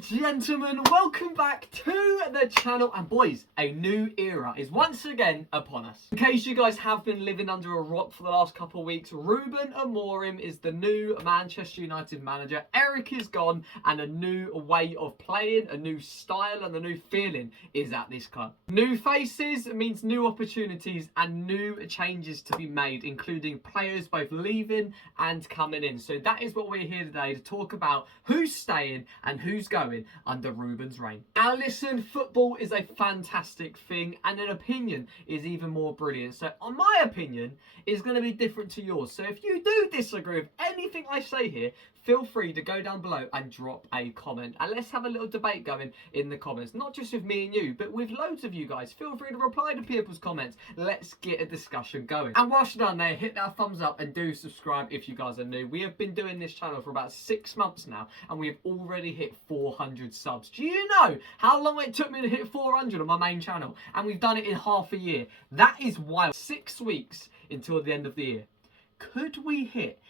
gentlemen, welcome back to the channel. And boys, a new era is once again upon us. In case you guys have been living under a rock for the last couple of weeks, Ruben Amorim is the new Manchester United manager. Eric is gone, and a new way of playing, a new style and a new feeling is at this club. New faces means new opportunities and new changes to be made, including players both leaving and coming in. So that is what we're here today to talk about: who's staying and who's going under Ruben's reign. Now listen, football is a fantastic thing, and an opinion is even more brilliant. So my opinion is going to be different to yours. So if you do disagree with anything I say here, feel free to go down below and drop a comment. And let's have a little debate going in the comments. Not just with me and you, but with loads of you guys. Feel free to reply to people's comments. Let's get a discussion going. And whilst you're down there, hit that thumbs up and do subscribe if you guys are new. We have been doing this channel for about 6 months now, and we have already hit 400 subs. Do you know how long it took me to hit 400 on my main channel? And we've done it in half a year. That is wild. 6 weeks until the end of the year. Could we hit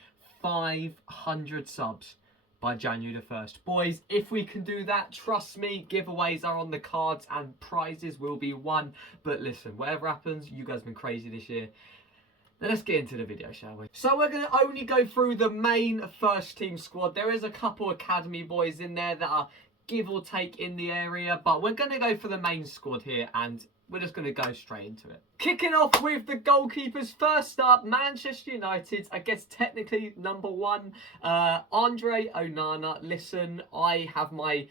500 subs by January the 1st? Boys, if we can do that, trust me, giveaways are on the cards and prizes will be won. But listen, whatever happens, you guys have been crazy this year. Now let's get into the video, shall we? So we're going to only go through the main first team squad. There is a couple academy boys in there that are give or take in the area, but we're going to go for the main squad here, and we're just going to go straight into it. Kicking off with the goalkeepers. First up, Manchester United, I guess technically number one, Andre Onana. Listen, I have my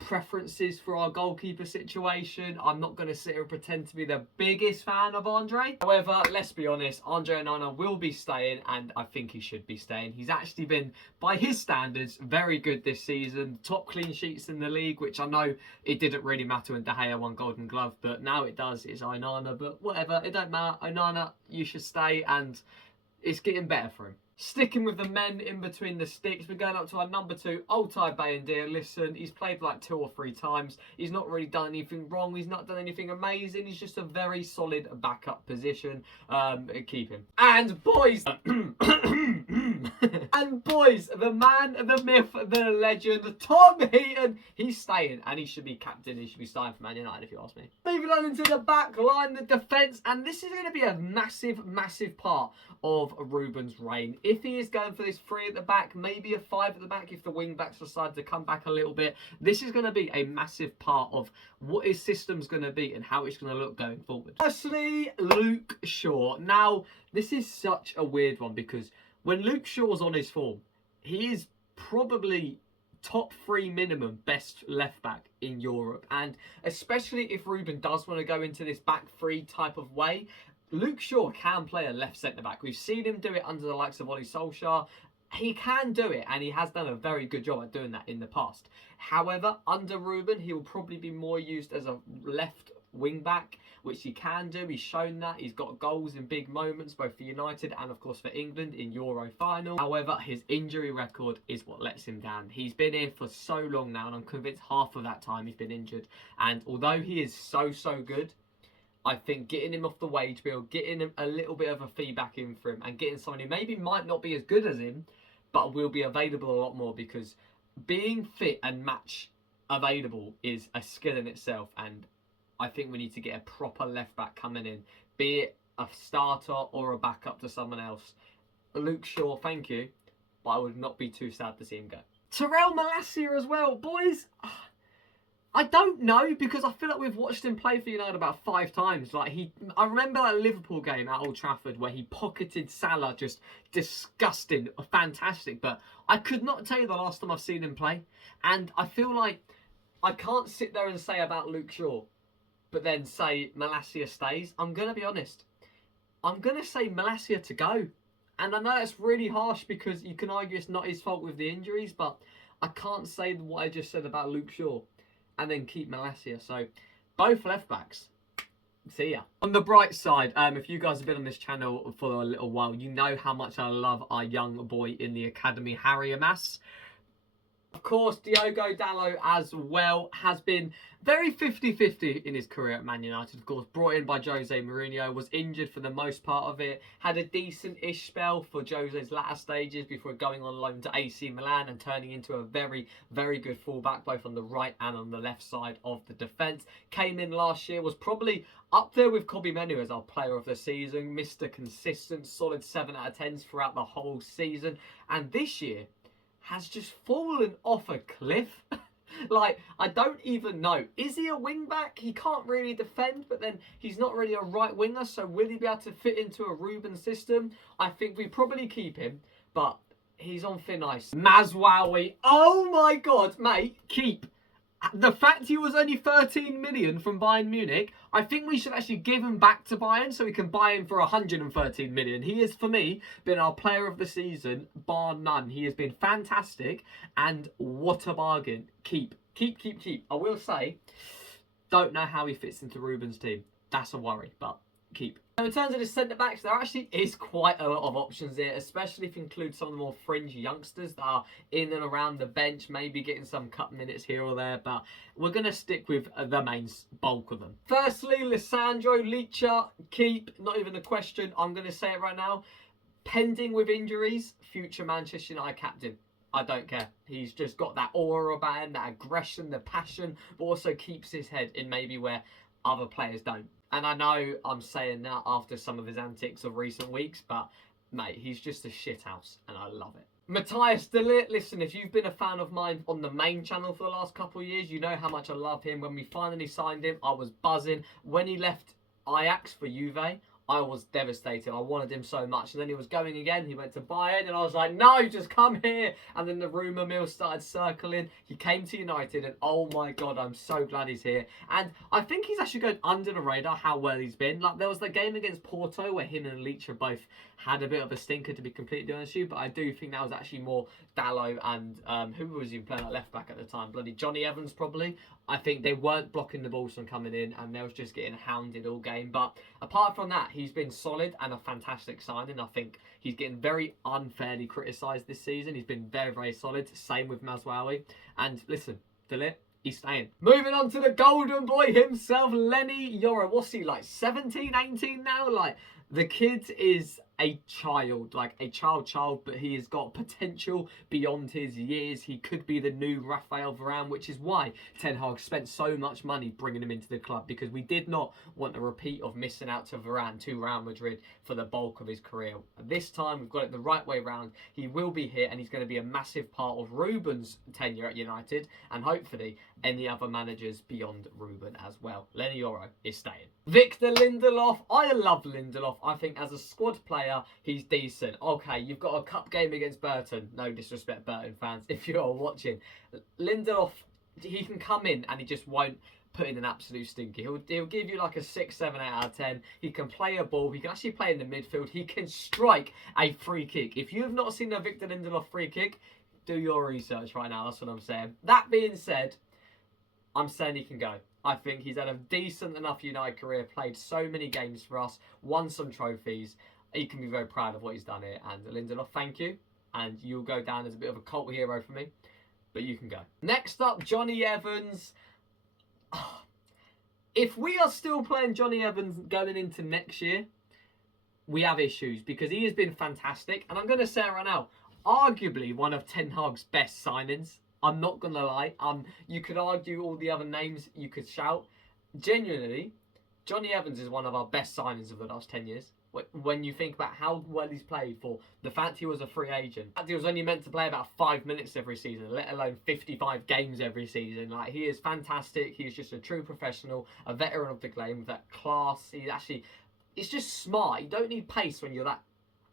preferences for our goalkeeper situation. I'm not going to sit here and pretend to be the biggest fan of Andre. However, let's be honest, Andre Onana will be staying, and I think he should be staying. He's actually been, by his standards, very good this season. Top clean sheets in the league, which I know it didn't really matter when De Gea won Golden Glove, but now it does. It's Onana, but whatever, it don't matter. Onana, you should stay, and it's getting better for him. Sticking with the men in between the sticks, we're going up to our number 2, Altay Bayindir. Listen, he's played like 2 or 3 times. He's not really done anything wrong. He's not done anything amazing. He's just a very solid backup position. Keep him. And boys, and boys, the man, the myth, the legend, Tom Heaton. He's staying, and he should be captain. He should be starting for Man United, if you ask me. Moving on into the back line, the defence, and this is going to be a massive, massive part of Ruben's reign. If he is going for this 3 at the back, maybe a 5 at the back if the wing backs decide to come back a little bit, this is going to be a massive part of what his system's going to be and how it's going to look going forward. Firstly, Luke Shaw. Now, this is such a weird one because when Luke Shaw's on his form, he is probably top 3 minimum best left back in Europe. And especially if Ruben does want to go into this back 3 type of way, Luke Shaw can play a left centre-back. We've seen him do it under the likes of Ole Solskjaer. He can do it, and he has done a very good job at doing that in the past. However, under Ruben, he will probably be more used as a left wing-back, which he can do. He's shown that. He's got goals in big moments, both for United and, of course, for England in Euro final. However, his injury record is what lets him down. He's been here for so long now, and I'm convinced half of that time he's been injured. And although he is so good, I think getting him off the wage bill, getting him a little bit of a feedback in for him, and getting someone who maybe might not be as good as him, but will be available a lot more, because being fit and match available is a skill in itself. And I think we need to get a proper left back coming in, be it a starter or a backup to someone else. Luke Shaw, thank you, but I would not be too sad to see him go. Tyrell Malacia as well, boys. I don't know, because I feel like we've watched him play for United about 5 times. Like I remember that Liverpool game at Old Trafford where he pocketed Salah, just disgusting, fantastic. But I could not tell you the last time I've seen him play. And I feel like I can't sit there and say about Luke Shaw, but then say Malacia stays. I'm going to be honest. I'm going to say Malacia to go. And I know that's really harsh because you can argue it's not his fault with the injuries, but I can't say what I just said about Luke Shaw and then keep Malacia. So both left backs. See ya. On the bright side, if you guys have been on this channel for a little while, you know how much I love our young boy in the academy, Harry Amas. Of course, Diogo Dalot as well has been very 50-50 in his career at Man United. Of course, brought in by Jose Mourinho, was injured for the most part of it, had a decent-ish spell for Jose's latter stages before going on loan to AC Milan and turning into a very, very good fullback, both on the right and on the left side of the defence. Came in last year, was probably up there with Kobbie Mainoo as our player of the season, Mr. Consistent, solid 7 out of 10s throughout the whole season. And this year has just fallen off a cliff. Like, I don't even know. Is he a wing-back? He can't really defend, but then he's not really a right winger, so will he be able to fit into a Ruben system? I think we probably keep him, but he's on thin ice. Mazraoui. Oh my God, mate, keep. The fact he was only 13 million from Bayern Munich, I think we should actually give him back to Bayern so we can buy him for 113 million. He has, for me, been our player of the season, bar none. He has been fantastic, and what a bargain. Keep. I will say, don't know how he fits into Ruben's team. That's a worry, but keep. Now, in terms of the centre-backs, there actually is quite a lot of options here, especially if you include some of the more fringe youngsters that are in and around the bench, maybe getting some cut minutes here or there, but we're going to stick with the main bulk of them. Firstly, Lisandro Leitcher, keep, not even a question, I'm going to say it right now, pending with injuries, future Manchester United captain. I don't care. He's just got that aura about him, that aggression, the passion, but also keeps his head in maybe where other players don't. And I know I'm saying that after some of his antics of recent weeks, but mate, he's just a shithouse and I love it. Matthias de Ligt, listen, if you've been a fan of mine on the main channel for the last couple of years, you know how much I love him. When we finally signed him, I was buzzing. When he left Ajax for Juve, I was devastated. I wanted him so much. And then he was going again. He went to Bayern. And I was like, no, just come here. And then the rumour mill started circling. He came to United. And oh my God, I'm so glad he's here. And I think he's actually going under the radar how well he's been. Like, there was the game against Porto where him and Leitcher both had a bit of a stinker, to be completely honest with you. But I do think that was actually more Dalot and who was even playing at left back at the time? Bloody Johnny Evans, probably. I think they weren't blocking the balls from coming in and they was just getting hounded all game. But apart from that, he's been solid and a fantastic signing. I think he's getting very unfairly criticised this season. He's been very, very solid. Same with Mazraoui. And listen, de Ligt, he's staying. Moving on to the golden boy himself, Leny Yoro. What's he, like 17, 18 now? Like, the kid is a child, like a child, but he has got potential beyond his years. He could be the new Raphael Varane, which is why Ten Hag spent so much money bringing him into the club, because we did not want a repeat of missing out to Varane, to Real Madrid for the bulk of his career. This time, we've got it the right way round. He will be here, and he's going to be a massive part of Ruben's tenure at United, and hopefully any other managers beyond Ruben as well. Leny Yoro is staying. Victor Lindelof. I love Lindelof. I think as a squad player, he's decent. Okay, you've got a cup game against Burton. No disrespect, Burton fans, if you're watching. Lindelof, he can come in and he just won't put in an absolute stinker. He'll give you like a 6, 7, 8 out of 10. He can play a ball. He can actually play in the midfield. He can strike a free kick. If you have not seen a Victor Lindelof free kick, do your research right now. That's what I'm saying. That being said, I'm saying he can go. I think he's had a decent enough United career, played so many games for us, won some trophies. He can be very proud of what he's done here. And Lindelof, thank you. And you'll go down as a bit of a cult hero for me. But you can go. Next up, Jonny Evans. If we are still playing Jonny Evans going into next year, we have issues, because he has been fantastic. And I'm going to say it right now, arguably one of Ten Hag's best signings. I'm not going to lie. You could argue all the other names you could shout. Genuinely, Jonny Evans is one of our best signings of the last 10 years. When you think about how well he's played, for the fact he was a free agent. He was only meant to play about 5 minutes every season, let alone 55 games every season. Like, he is fantastic. He's just a true professional, a veteran of the game with that class. It's just smart. You don't need pace when you're that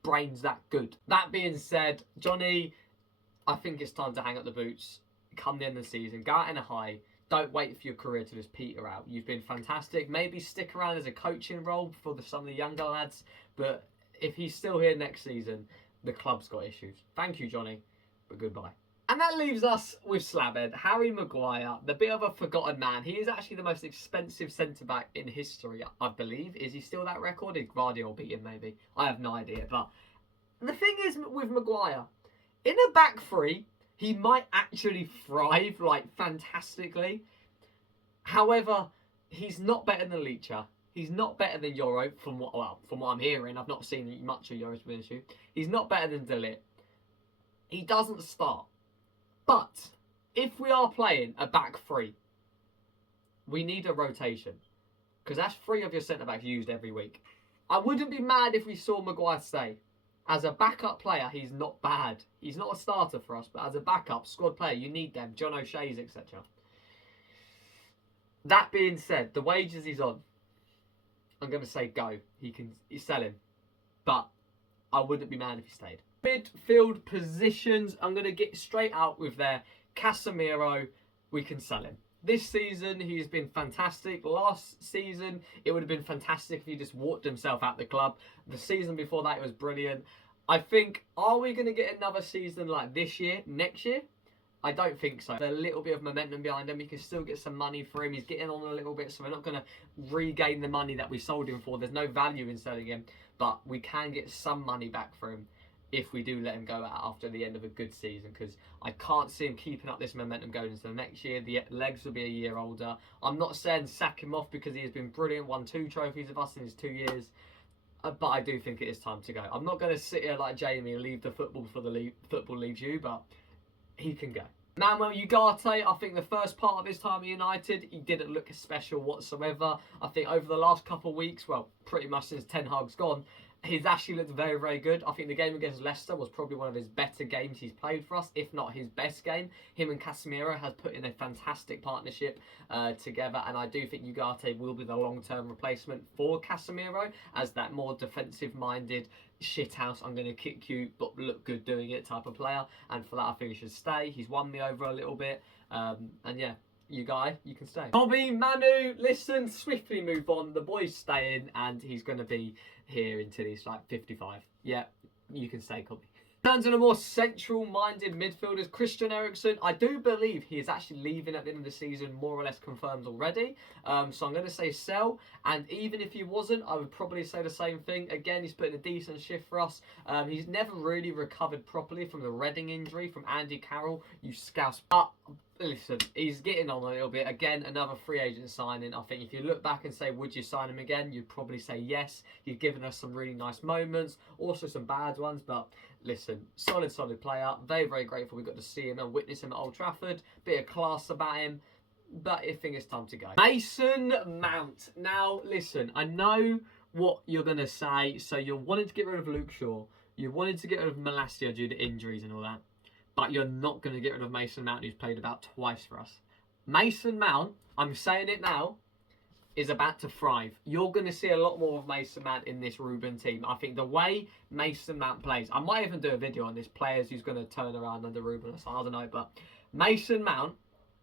brain's that good. That being said, Johnny, I think it's time to hang up the boots. Come the end of the season, go out in a high. Don't wait for your career to just peter out. You've been fantastic. Maybe stick around as a coaching role for some of the younger lads. But if he's still here next season, the club's got issues. Thank you, Johnny, but goodbye. And that leaves us with Slabhead, Harry Maguire, the bit of a forgotten man. He is actually the most expensive centre-back in history, I believe. Is he still that record? Did Guardiola beat him, maybe? I have no idea. But the thing is with Maguire, in a back three, He might actually thrive, like, fantastically. However, he's not better than Licha. He's not better than Yoro, from what I'm hearing. I've not seen much of Yoro's issue. He's not better than de Ligt. He doesn't start. But if we are playing a back three, we need a rotation. Because that's 3 of your centre-backs used every week. I wouldn't be mad if we saw Maguire stay. As a backup player, he's not bad. He's not a starter for us, but as a backup squad player, you need them. John O'Shea's, etc. That being said, the wages he's on, I'm going to say go. He's selling. But I wouldn't be mad if he stayed. Midfield positions, I'm going to get straight out with there. Casemiro, we can sell him. This season, he's been fantastic. Last season, it would have been fantastic if he just walked himself out the club. The season before that, it was brilliant. I think, are we going to get another season like this year, next year? I don't think so. There's a little bit of momentum behind him. We can still get some money for him. He's getting on a little bit, so we're not going to regain the money that we sold him for. There's no value in selling him, but we can get some money back for him if we do let him go out after the end of a good season, because I can't see him keeping up this momentum going into the next year. The legs will be a year older. I'm not saying sack him off because he has been brilliant, won 2 trophies of us in his 2 years, but I do think it is time to go. I'm not going to sit here like Jamie and leave the football before the football leaves you, but he can go. Manuel Ugarte, I think the first part of his time at United, he didn't look special whatsoever. I think over the last couple of weeks, well, pretty much since Ten Hag's gone, he's actually looked very, very good. I think the game against Leicester was probably one of his better games he's played for us, if not his best game. Him and Casemiro has put in a fantastic partnership together, and I do think Ugarte will be the long-term replacement for Casemiro as that more defensive-minded, shithouse, I'm going to kick you, but look good doing it type of player. And for that, I think he should stay. He's won me over a little bit. And yeah, you can stay. Bobby, Manu, listen, swiftly move on. The boy's staying, and he's going to be here until he's like 55. Yeah, you can stay, Bobby. In terms of the more central-minded midfielders, Christian Eriksen, I do believe he is actually leaving at the end of the season, more or less confirmed already. So I'm going to say sell. And even if he wasn't, I would probably say the same thing. Again, he's put in a decent shift for us. He's never really recovered properly from the Reading injury from Andy Carroll. You scouse. But listen, he's getting on a little bit. Again, another free agent signing. I think if you look back and say, would you sign him again? You'd probably say yes. He's given us some really nice moments, also some bad ones. But listen, solid player. Very, very grateful we got to see him and witness him at Old Trafford. Bit of class about him. But I think it's time to go. Mason Mount. Now, listen, I know what you're going to say. So you're wanting to get rid of Luke Shaw. You wanted to get rid of Malacia due to injuries and all that. But you're not going to get rid of Mason Mount, who's played about twice for us. Mason Mount, I'm saying it now, is about to thrive. You're going to see a lot more of Mason Mount in this Ruben team. I think the way Mason Mount plays, I might even do a video on this, players who's going to turn around under Ruben. I don't know, but Mason Mount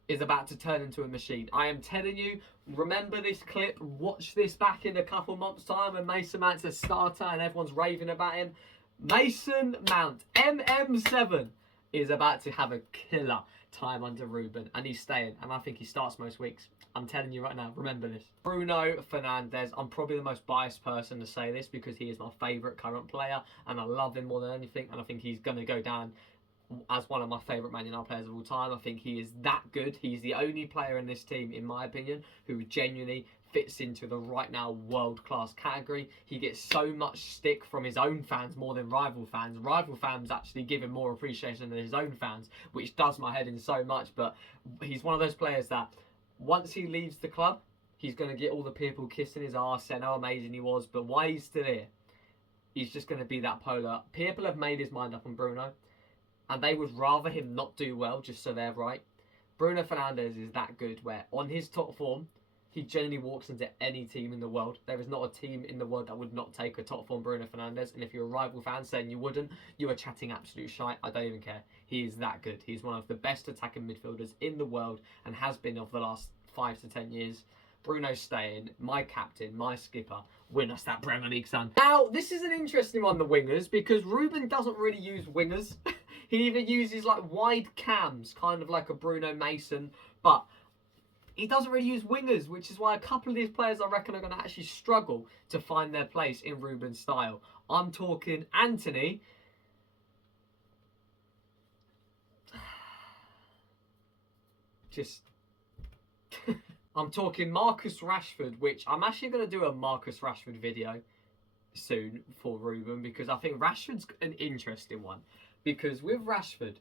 is about to turn into a machine. I am telling you, remember this clip, watch this back in a couple months' time when Mason Mount's a starter and everyone's raving about him. Mason Mount, MM7, is about to have a killer time under Ruben, and he's staying, and I think he starts most weeks. I'm telling you right now, remember this. Bruno Fernandes, I'm probably the most biased person to say this because he is my favourite current player, and I love him more than anything, and I think he's going to go down as one of my favourite Man United players of all time. I think he is that good. He's the only player in this team, in my opinion, who genuinely fits into the right now world-class category. He gets so much stick from his own fans more than rival fans. Rival fans actually give him more appreciation than his own fans, which does my head in so much. But he's one of those players that once he leaves the club, he's going to get all the people kissing his arse saying how amazing he was. But why he's still here, he's just going to be that polar. People have made his mind up on Bruno, and they would rather him not do well just so they're right. Bruno Fernandes is that good where on his top form, he generally walks into any team in the world. There is not a team in the world that would not take a top form Bruno Fernandes. And if you're a rival fan saying you wouldn't, you are chatting absolute shite. I don't even care. He is that good. He's one of the best attacking midfielders in the world and has been over the last 5 to 10 years. Bruno's staying, my captain, my skipper, win us that Premier League, son. Now, this is an interesting one, the wingers, because Ruben doesn't really use wingers. He either uses like wide cams, kind of like a Bruno Mason, but he doesn't really use wingers, which is why a couple of these players I reckon are going to actually struggle to find their place in Ruben's style. I'm talking Anthony. just... I'm talking Marcus Rashford, which I'm actually going to do a Marcus Rashford video soon for Ruben, because I think Rashford's an interesting one. Because with Rashford,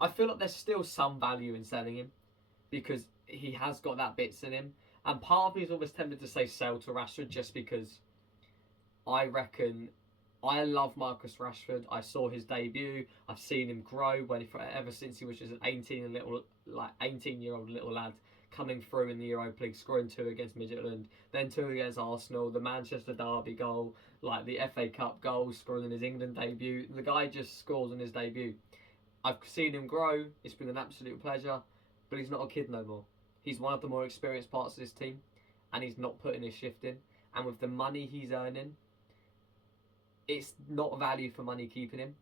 I feel like there's still some value in selling him, because he has got that bits in him. And part of me is almost tempted to say sell to Rashford, just because I reckon I love Marcus Rashford. I saw his debut. I've seen him grow ever since he was just an 18-year-old little lad, coming through in the Europa League, scoring 2 against Midtjylland, then 2 against Arsenal, the Manchester Derby goal, like the FA Cup goal, scoring in his England debut. The guy just scores on his debut. I've seen him grow. It's been an absolute pleasure, but he's not a kid no more. He's one of the more experienced parts of this team, and he's not putting his shift in. And with the money he's earning, it's not value for money keeping him.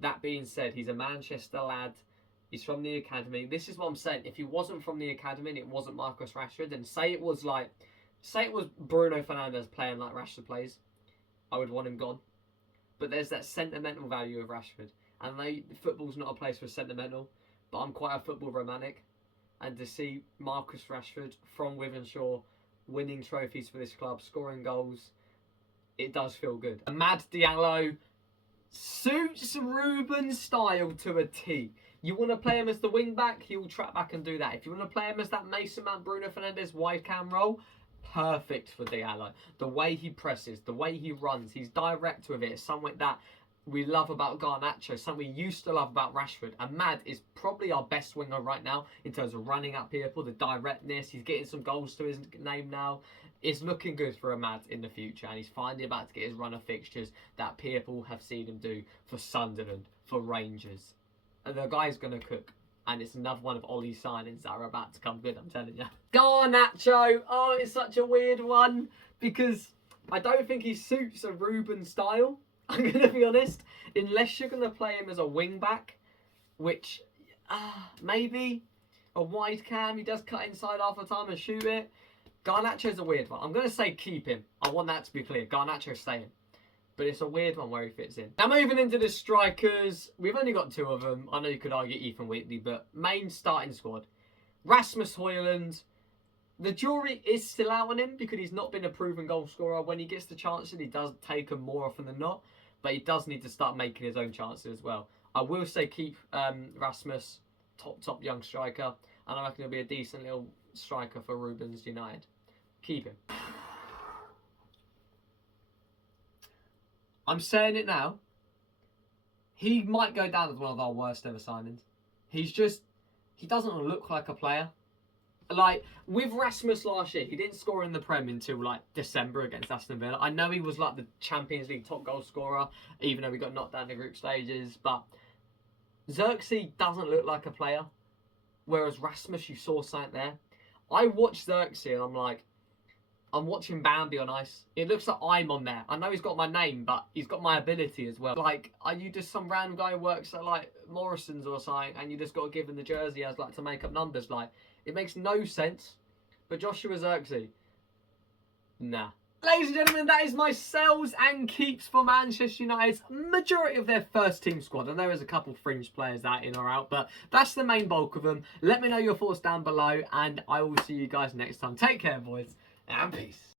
That being said, he's a Manchester lad. He's from the academy. This is what I'm saying. If he wasn't from the academy and it wasn't Marcus Rashford, then say it was Bruno Fernandes playing like Rashford plays, I would want him gone. But there's that sentimental value of Rashford. And I know football's not a place for sentimental, but I'm quite a football romantic. And to see Marcus Rashford from Wythenshawe winning trophies for this club, scoring goals, it does feel good. Amad Diallo suits Ruben's style to a T. You want to play him as the wing back, he will track back and do that. If you want to play him as that Mason Mount, Bruno Fernandes wide cam role, perfect for Diallo. The way he presses, the way he runs, he's direct with it. Something that we love about Garnacho, something we used to love about Rashford. Amad is probably our best winger right now in terms of running at people, the directness. He's getting some goals to his name now. It's looking good for Amad in the future, and he's finally about to get his run of fixtures that people have seen him do for Sunderland, for Rangers. And the guy's going to cook. And it's another one of Ollie's signings that are about to come good, I'm telling you. Garnacho! Oh, it's such a weird one, because I don't think he suits a Ruben style. I'm going to be honest. Unless you're going to play him as a wing-back, which, maybe a wide cam. He does cut inside half the time and shoot it. Garnacho's a weird one. I'm going to say keep him. I want that to be clear. Garnacho's staying. But it's a weird one where he fits in. Now moving into the strikers, we've only got 2 of them. I know you could argue Ethan Wheatley, but main starting squad. Rasmus Højlund. The jury is still out on him because he's not been a proven goal scorer. When he gets the chances, he does take them more often than not. But he does need to start making his own chances as well. I will say keep Rasmus, top young striker. And I reckon he'll be a decent little striker for Rubens United. Keep him. I'm saying it now. He might go down as one of our worst ever signings. He doesn't look like a player. Like, with Rasmus last year, he didn't score in the Prem until, like, December against Aston Villa. I know he was, like, the Champions League top goal scorer, even though we got knocked down the group stages. But Xerxes doesn't look like a player. Whereas Rasmus, you saw something there. I watched Xerxes and I'm like, I'm watching Bambi on ice. It looks like I'm on there. I know he's got my name, but he's got my ability as well. Like, are you just some random guy who works at, like, Morrison's or something, and you just got to give him the jersey as, like, to make up numbers? Like, it makes no sense. But Joshua Xerxes, nah. Ladies and gentlemen, that is my sells and keeps for Manchester United's majority of their first team squad. And there is a couple fringe players that in or out, but that's the main bulk of them. Let me know your thoughts down below, and I will see you guys next time. Take care, boys, and peace.